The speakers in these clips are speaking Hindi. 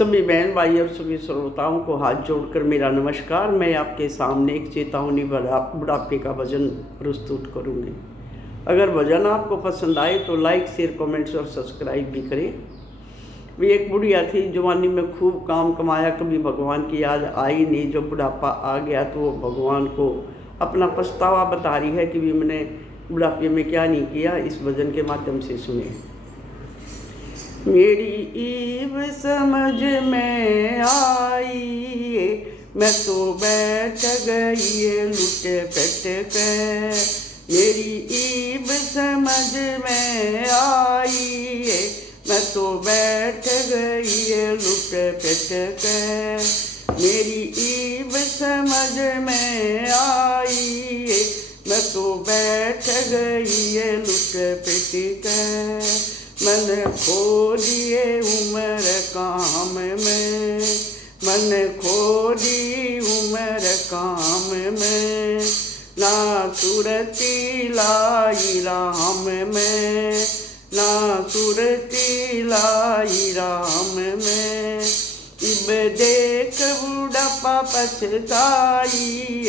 सभी बहन भाई और सभी श्रोताओं को हाथ जोड़कर मेरा नमस्कार। मैं आपके सामने एक चेतावनी बुढ़ापे का भजन प्रस्तुत करूंगी। अगर भजन आपको पसंद आए तो लाइक, शेयर, कमेंट्स और सब्सक्राइब भी करें। वे एक बुढ़िया थी, जवानी में खूब काम कमाया, कभी भगवान की याद आई नहीं। जब बुढ़ापा आ गया तो वो भगवान को अपना पछतावा बता रही है कि भी मैंने बुढ़ापे में क्या नहीं किया। इस भजन के माध्यम से सुने। मेरी ईब समझ में आई, मैं तो बैठ गई लुट पट के। मेरी ईब समझ में आई, मैं तो बैठ गई लुट पट के। मेरी ईब समझ में आई, मैं तो बैठ गई लुट पट के। मन खो दिए उम्र काम में, मन खो दी उम्र काम में। ना सुरती लाई राम में, ना सुरती लाई राम में। इब देख बुढ़ापा पछताई,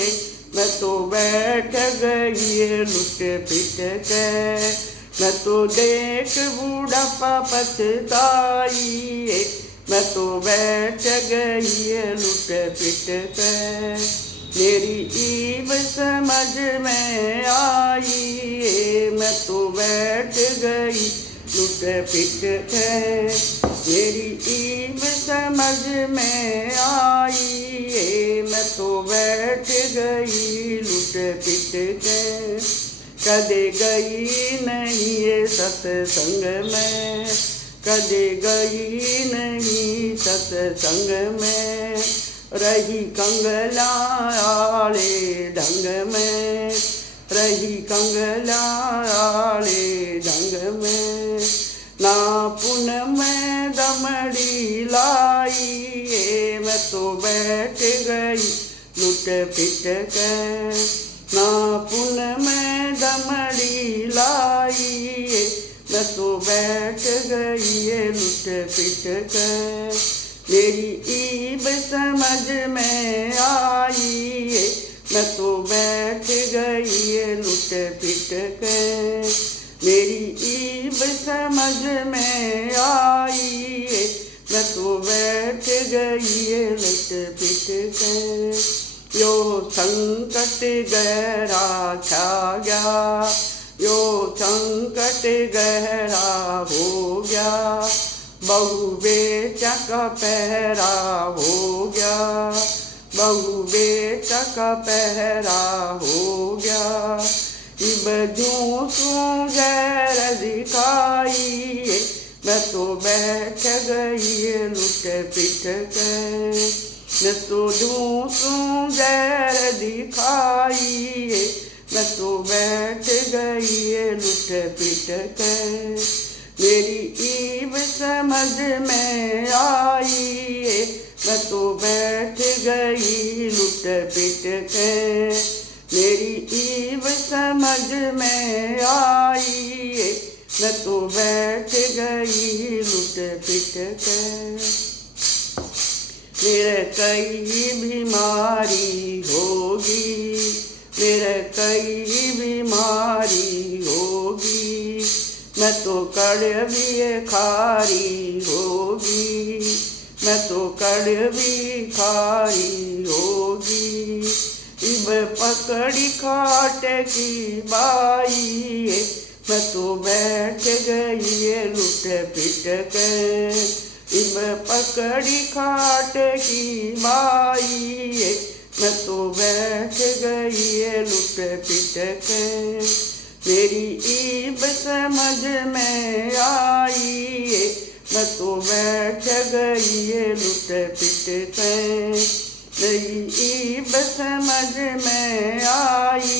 मैं तो बैठ गई लुट पिट के। मैं तो देख बुढ़ापा पछताई, मैं तो बैठ गई लुट पिट के। मेरी ईब समझ में आई, मैं तो बैठ गई लुट पिट के। मेरी ईब समझ में आई, मैं तो बैठ गई लुट पिट के। कदे गई नहीं ये सत्संग में, कदे गई नहीं सत्संग में। रही कंगला आले ढंग में, रही कंगला आले ढंग में। ना पुन में दमड़ी लाई, मैं तो बैठ गई लुट पिट के। ना पुन में दमड़ी लाई, मैं तो बैठ गई लुट पिट के। मेरी ईब समझ में आई, मैं तो बैठ गई लुट पिट के। मेरी ईब समझ में आई, मैं तो बैठ गई लुट पिट के। यो संकट गहरा छा गया, यो संकट गहरा हो गया। बहू बेटा का पहरा हो गया, बहू बेटा का पहरा हो गया। इब झूठों गैर दिखाई, मैं तो बैठ गई लुट पिट के। मैं तो दूसरों गैर दिखाई, मैं तो बैठ गई लुट पिट के। मेरी ईब समझ में आई, मैं तो बैठ गई लुट पिट के। मेरी ईब समझ में आई, मैं तो बैठ गई लुट पिट के। मेरे कई बीमारी होगी, मेरे कई बीमारी होगी। मैं तो कड़वी खारी होगी, मैं तो कड़वी खारी होगी। इब पकड़ी खाट की बाई, मैं तो बैठ गई लुट पिट के। इब पकड़ी खाट की बाई, मैं तो बैठ गई लुट पिट के। मेरी ईब समझ में आई, मैं तो बैठ गई लुट पिट के। मेरी ईब समझ में आई,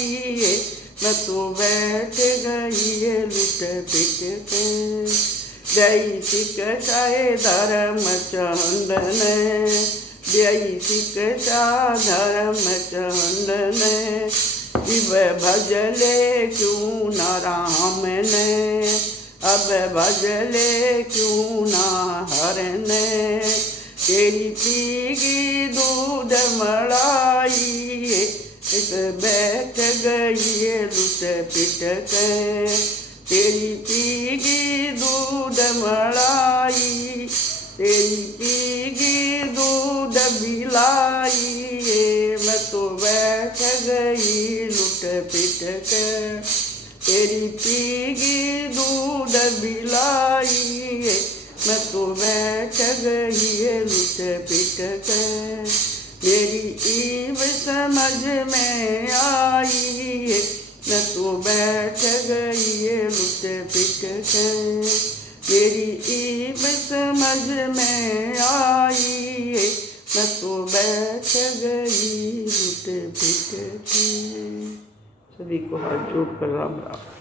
मैं तो बैठ गई लुट पिट के। जय शिक्षा धर्म चंदन, जय शिक्षा धर्म चंदन। इब भजले क्यों न राम ने, अब भजले क्यों ना हरने। तेरी पीगी दूध मलाई, इस बैठ गई है लुट पिट के। तेरी पीगी दूध मलाई, तेरी पीगी दूध बिलाई, मैं तो बैठ गई लुट पिट के। तेरी पीगी दूध बिलाई, मैं तो बैठ गई लुट पिट के। मेरी ईब समझ में आई, मैं तो बैठ गई लुट पिट के। मेरी ईब समझ में आई, मैं तो बैठ गई लुट पिट के। सभी को हाथ जोड़कर राम राम।